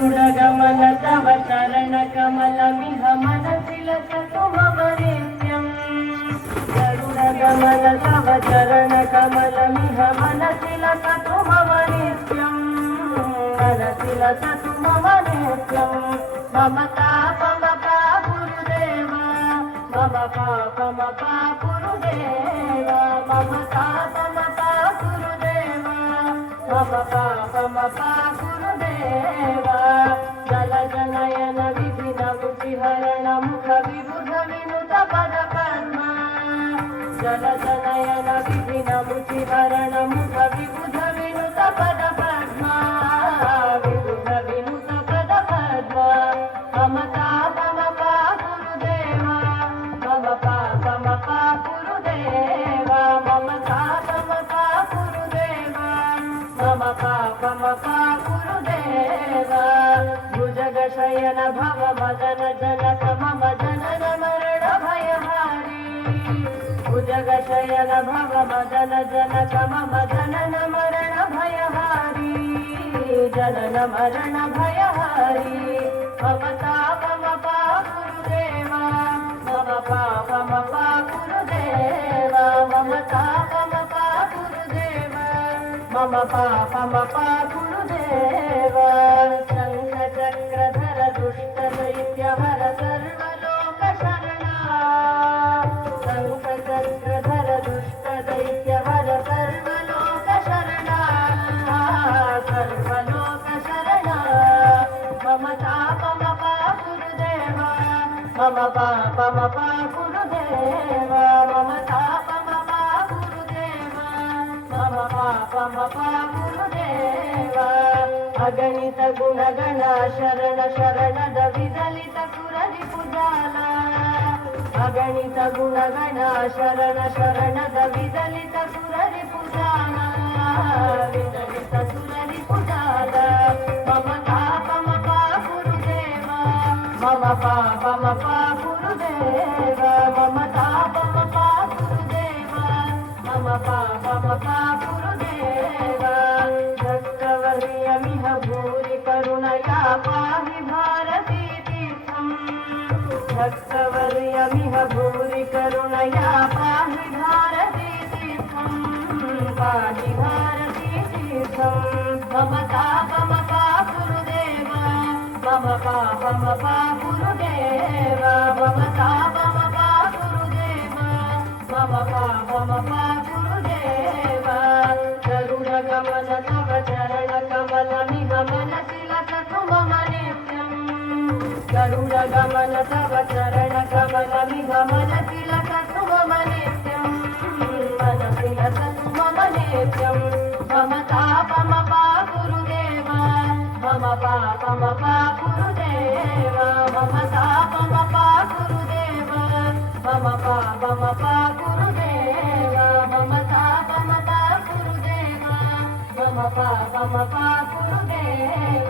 गमन तव चरण कमलमिह मनसि लसतु मम नित्यम् गरुडगमन तव चरण कमलमिह मनसि लसतु मम नित्यम् मनसि लसतु मम नित्यम् मम तापमपा गुरुदेव मम पापमपा गुरुदेव मम तापमपा गुरुदेव मम पापमपा गुरुदेव जलजनयन विधिन मुचिहरण मुख विबुध विनुत पद पद्मा जलजनयन विधिन मुचिहरण मुख विबुध विनुत पद पद्मा विबुध विनुत पद पद्मा मम तापमपा गुरुदेव मम पापमपा गुरुदेव मम तापमपा गुरुदेव मम पापमपा गुरुदेव भुजगशयन भव मदन जनक मम जनन मरण भयहारी भुजगशयन भव मदन जनक मम जनन मरण भयहारी जनन मरण भयहारी मम तापमपा गुरुदेव मम पापमपा गुरुदेव मम तापमपा गुरुदेव मम पापमपा गुरुदेव शङ्खचक्रधर दुष्टदैत्यहर सर्वलोकशरणा शङ्खचक्रधर दुष्टदैत्यहर सर्वलोकशरणा सर्वलोकशरणा मम तापमपा गुरुदेव मम पापमपा गुरुदेव मम तापमपा गुरुदेव मम पापमपा गुरुदेव अगणित गुणगण शरण शरणद विदलित सुररि पुजाला अगणित गुणगण शरण शरणद विदलित सुररि पुजाला विदलित सुररि पुजाला मम तापमपा गुरुदेव मम पापमपा गुरुदेव मम तापमपा गुरुदेव मम पापमपा गुरुदेव चक्रवर्यमिह भूरि करुणया पाहि भारती तीर्थम् चक्रवर्यमिह भूरि करुणया पाहि भारती तीर्थम् पाहि भारती तीर्थम् मम तापमपा गुरुदेव मम पापमपा गुरुदेव मम तापमपा गुरुदेव मम पापमपा गुरुदेव गरुडगमन तव चरण कमलमिह मनसि लसतु मम नित्यम् गरुडगमन तव चरण कमलमिह मनसि लसतु मम नित्यम् मनसि लसतु मम नित्यम् मम तापमपा गुरुदेव मम पापमपा गुरुदेव मम तापमपा गुरुदेव मम पापमपा गुरुदेव मम तापमपा गुरुदेव मम पापमपा गुरुदेव